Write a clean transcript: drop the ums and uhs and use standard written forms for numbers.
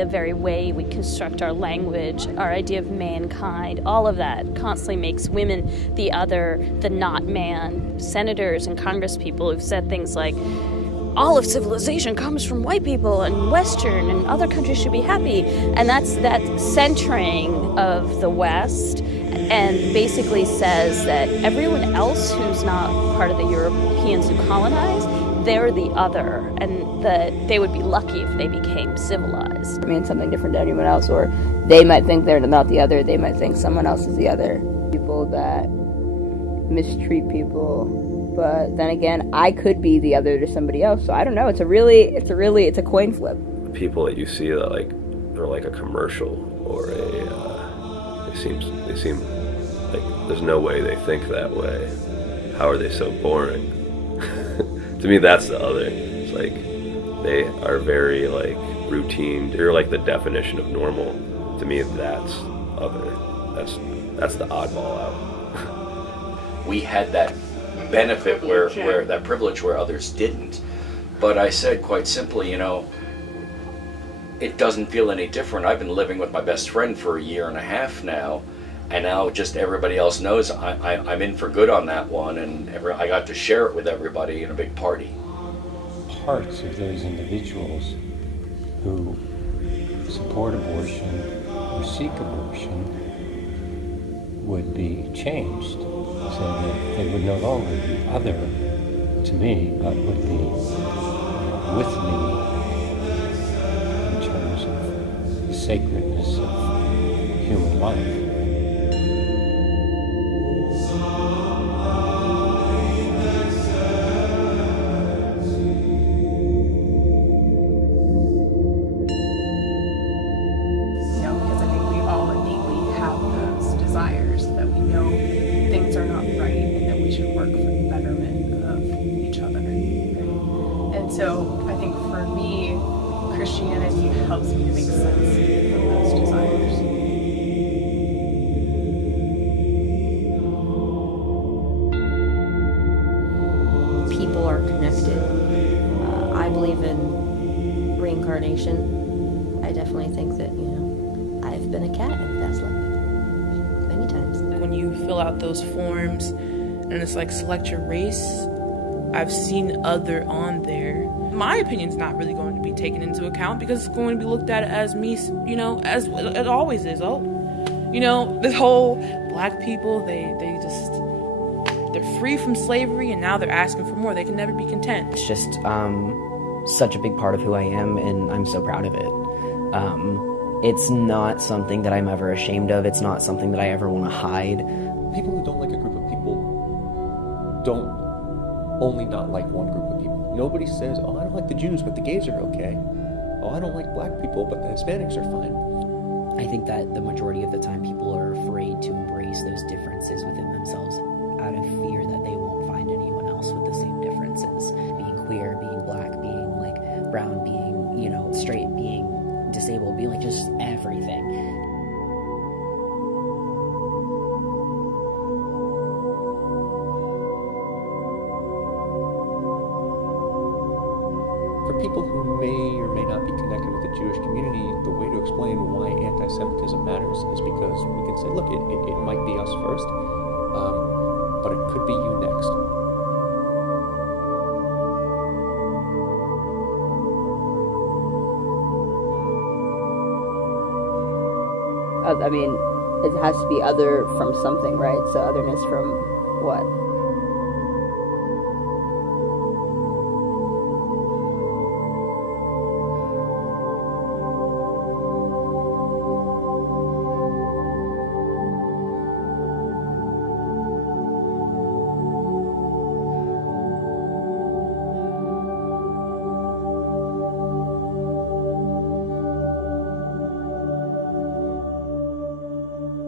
the very way we construct our language, our idea of mankind, all of that constantly makes women the other, the not man. Senators and congresspeople who've said things like, all of civilization comes from white people and Western and other countries should be happy. And that's that centering of the West, and basically says that everyone else who's not part of the Europeans who colonized, they're the other, and that they would be lucky if they became civilized. I mean, something different to anyone else, or they might think they're not the other, they might think someone else is the other. People that mistreat people. But then again, I could be the other to somebody else. So I don't know. It's a coin flip. People that you see that like they're like a commercial or they seem like there's no way they think that way. How are they so boring? To me, that's the other. It's like they are very like routine. They're like the definition of normal. To me, that's other. That's the oddball out. We had that benefit where that privilege where others didn't. But I said quite simply, it doesn't feel any different. I've been living with my best friend for a year and a half now, and now just everybody else knows I'm in for good on that one, and I got to share it with everybody in a big party. Parts of those individuals who support abortion or seek abortion would be changed, so that they would no longer be other to me, but would be with me in terms of the sacredness of human life. Because I think we all innately have those desires that we know things are not right and that we should work for the betterment of each other. Right? And so I think for me, Christianity helps me to make sense of those desires. People are connected. I believe in reincarnation. I definitely think that, I've been a cat in past life. Many times. When you fill out those forms and it's like select your race, I've seen other on there. My opinion's not really going to be taken into account because it's going to be looked at as me, as it always is. This whole black people, they're free from slavery and now they're asking for more. They can never be content. It's just such a big part of who I am, and I'm so proud of it. It's not something that I'm ever ashamed of. It's not something that I ever want to hide. People who don't like a group of people don't only not like one group of people. Nobody says, oh, I don't like the Jews, but the gays are okay. Oh, I don't like black people, but the Hispanics are fine. I think that the majority of the time people are afraid to embrace those differences within themselves out of fear that they won't find anyone else with the same differences. Being queer, being black, being like brown, being, straight, being disabled, being like just everything. For people who may or may not be connected with the Jewish community, the way to explain why anti-Semitism matters is because we can say, look, it might be us first, but it could be you next. I mean, it has to be other from something, right? So otherness from what?